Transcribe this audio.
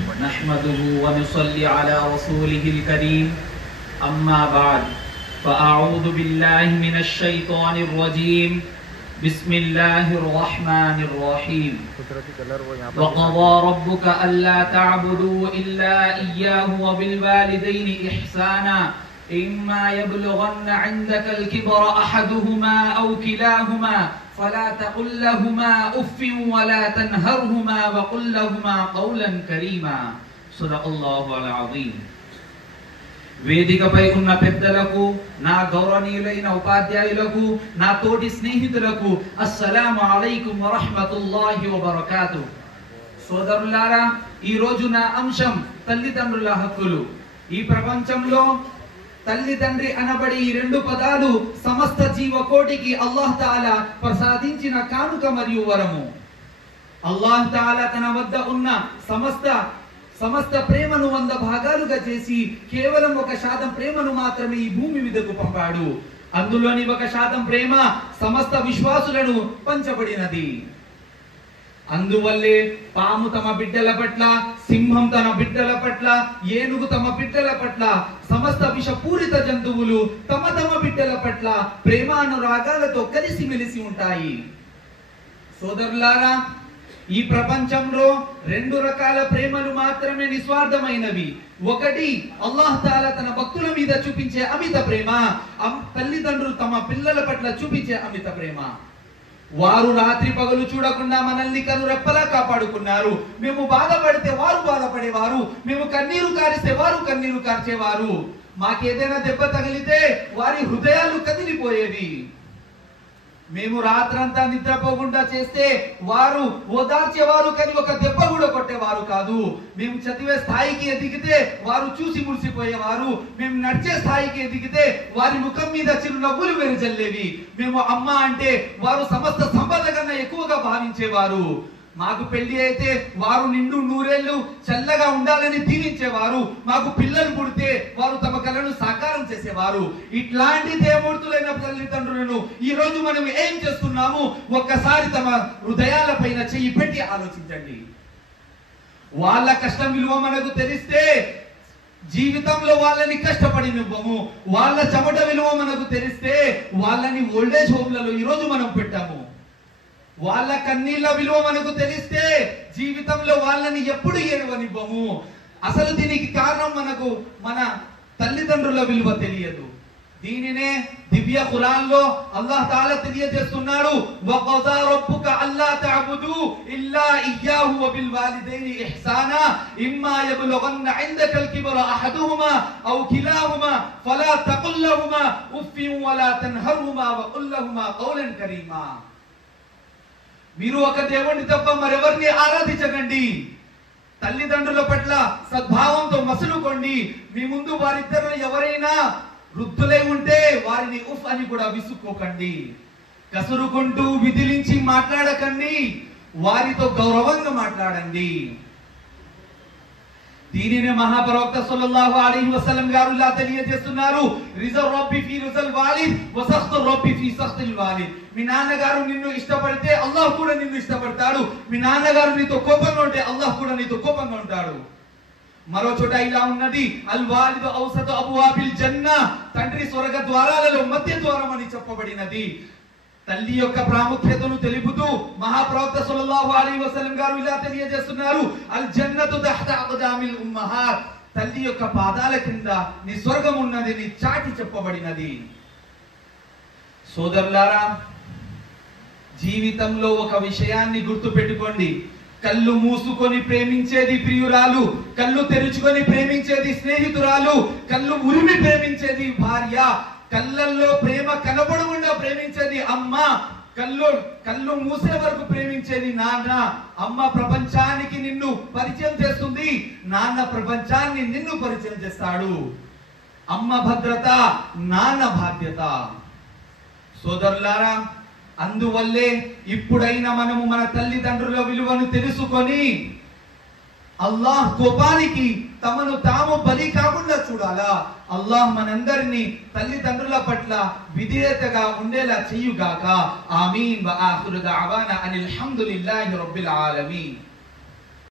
نحمده ونصلي على رسوله الكريم أما بعد فأعوذ بالله من الشيطان الرجيم بسم الله الرحمن الرحيم وقضى ربك ألا تعبدوا إلا إياه وبالوالدين إحسانا إما يبلغن عندك الكبر أحدهما أو كلاهما فلا تقل لهما أف ولا تنهرهما وقل لهما قولا كريما صدق الله العظيم. వేదికపై ఉన్న పెద్దలకు, నా గౌరవనీయులైన ఉపాధ్యాయులకు, నా తోటి స్నేహితులకు అస్సలాము అలైకుం వరహ్మతుల్లాహి వబరకాతుహ్. సోదరులారా, ఈ రోజు నా అంశం తల్లిదండ్రుల హక్కులు. ఈ ప్రపంచంలో తల్లిదండ్రి అనబడి ఈ రెండు పదాలు సమస్త జీవకోటికి అల్లాహ్ తాలా ప్రసాదించిన కానుక మరియు వరము. అల్లాహ్ తాలా తన వద్ద ఉన్న సమస్త ప్రేమను 100 భాగాలుగా చేసి కేవలం 1% ప్రేమను మాత్రమే ఈ భూమి మీదకు పంపాడు. అందులోని 1% ప్రేమ సమస్త విశ్వాసులను పంచబడినది. అందువల్లే పాము తమ బిడ్డల పట్ల, సింహం తన బిడ్డల పట్ల, ఏనుగు తమ బిడ్డల పట్ల, సమస్త విషపూరిత జంతువులు తమ బిడ్డల పట్ల ప్రేమానురాగాలతో కలిసిమెలిసి ఉంటాయి. సోదరులారా, ఈ ప్రపంచంలో 2 రకాల ప్రేమలు మాత్రమే నిస్వార్థమైనవి. ఒకటి అల్లాహ్ తాలా తన భక్తుల మీద చూపించే అమిత ప్రేమ, తల్లిదండ్రులు తమ పిల్లల పట్ల చూపించే అమిత ప్రేమ. వారు రాత్రి పగలు చూడకుండా మనల్ని కనురెప్పలా కాపాడుకున్నారు. మేము బాధపడితే వారు బాధపడేవారు, మేము కన్నీరు కారిస్తే వారు కన్నీరు కార్చేవారు. మాకేదైనా దెబ్బ తగిలితే వారి హృదయాలు కదిలిపోయేవి. మేము రాత్రంతా నిద్రపోకుండా చేస్తే వారు ఓదార్చేవారు, కానీ ఒక దెబ్బ కూడా కొట్టేవారు కాదు. మేము చదివే స్థాయికి ఎదిగితే వారు చూసి మురిసిపోయేవారు. మేము నడిచే స్థాయికి ఎదిగితే వారి ముఖం మీద చిరునవ్వులు వెరుజల్లేవి. మేము అమ్మ అంటే వారు సమస్త సంపద కన్నా ఎక్కువగా భావించేవారు. మాకు పెళ్లి అయితే వారు నిండు నూరేళ్లు చల్లగా ఉండాలని దీవించేవారు. మాకు పిల్లలు పుడితే వారు తమ కలను సాకారం చేసేవారు. ఇట్లాంటి దేవమూర్తులైన తల్లిదండ్రులను ఈ రోజు మనం ఏం చేస్తున్నాము? ఒక్కసారి తమ హృదయాల పైన చెయ్యి పెట్టి ఆలోచించండి. వాళ్ళ కష్టం విలువ మనకు తెలిస్తే జీవితంలో వాళ్ళని కష్టపడినివ్వము. వాళ్ళ చెమట విలువ మనకు తెలిస్తే వాళ్ళని ఓల్డేజ్ హోమ్లలో ఈ రోజు మనం పెట్టాము. వాళ్ళ కన్నీళ్ల విలువ మనకు తెలిస్తే జీవితంలో వాళ్ళని ఎప్పుడు ఏడవనివ్వము. అసలు దీనికి కారణం మన తల్లిదండ్రుల విలువ తెలియదు. దీనినే దివ్య ఖురాన్ లో అల్లాహ్ తాలా తెలియజేస్తున్నాడు. వఖదా రబ్బుక అల్లా తఅబుదు ఇల్లా ఇయ్యాహు వబిల్ వాలిదైని ఇహ్సానా ఇమ్మా యబ్లుగన్న ఇందకల్ కిబర అహదుహుమా ఔ కిలాహుమా ఫలా తఖుల్ లహుమా ఉఫ్ఫిన్ వలా తన్హర్హుమా వఖుల్ లహుమా ఖౌలన్ కరీమా. మీరు ఒక దేవుణ్ణి తప్ప మరెవరిని ఆరాధించకండి. తల్లిదండ్రుల పట్ల సద్భావంతో మసలుకోండి. మీ ముందు వారిద్దరు ఎవరైనా వృద్ధులై ఉంటే వారిని ఉఫ్ అని కూడా విసుక్కోకండి. కసురుకుంటూ విదిలించి మాట్లాడకండి. వారితో గౌరవంగా మాట్లాడండి. దీనినే మహాప్రవక్త సల్లల్లాహు అలైహి వసల్లం గారు ఇలా తెలియజేస్తున్నారు. రిజల్ రబ్బి ఫీ రిజల్ వాలిద్ వ సఖ్తు రబ్బి ఫీ సఖ్తిల్ వాలిద్. మీ నాన్నగారు నిన్ను ఇష్టపడితే అల్లాహ్ కూడా నిన్ను ఇష్టపడతాడు. మీ నాన్నగారు నీతో కోపంగా ఉంటే అల్లాహ్ కూడా నీతో కోపంగా ఉంటాడు. మరో చోట ఇలా ఉన్నది, అల్ వాలిదు ఔసతు అబ్వాబిల్ జన్నా. తండ్రి స్వర్గ ద్వారాలలో మధ్య ద్వారం అని చెప్పబడినది. తల్లి యొక్క ప్రాముఖ్యతను తెలుపుతూ మహాప్రవక్త సల్లల్లాహు అలైహి వసల్లం గారు ఇలా తెలియజేస్తున్నారు. అల్ జన్నతు తహ్త అక్దామిల్ ఉమ్మహాత్. తల్లి యొక్క పాదాల కింద నీ స్వర్గం ఉన్నది చాటి చెప్పబడినది. సోదరులారా, జీవితంలో ఒక విషయాన్ని గుర్తు పెట్టుకోండి. కళ్ళు మూసుకొని ప్రేమించేది ప్రియురాలు, కళ్ళు తెరుచుకొని ప్రేమించేది స్నేహితురాలు, కళ్ళు ఉరిమి ప్రేమించేది భార్య, కళ్ళల్లో ప్రేమ కనబడకుండా ప్రేమించేది అమ్మ, కళ్ళు మూసే వరకు ప్రేమించేది నాన్న. అమ్మ ప్రపంచానికి నిన్ను పరిచయం చేస్తుంది, నాన్న ప్రపంచాన్ని నిన్ను పరిచయం చేస్తాడు. అమ్మ భద్రత, నాన్న బాధ్యత. సోదరులారా, అందువల్లే ఇప్పుడైనా మనము మన తల్లిదండ్రుల విలువను తెలుసుకొని అల్లాహ్ కోపానికి తమను తాము బలి కాకుండా చూడాలా. అల్లాహ్ మనందరినీ తల్లిదండ్రుల పట్ల విధేయతగా ఉండేలా చెయ్యుగాక. ఆమీన్. వ ఆఖిరు దఅవానా అనిల్ హమ్దులిల్లాహి రబ్బిల్ ఆలమీన్.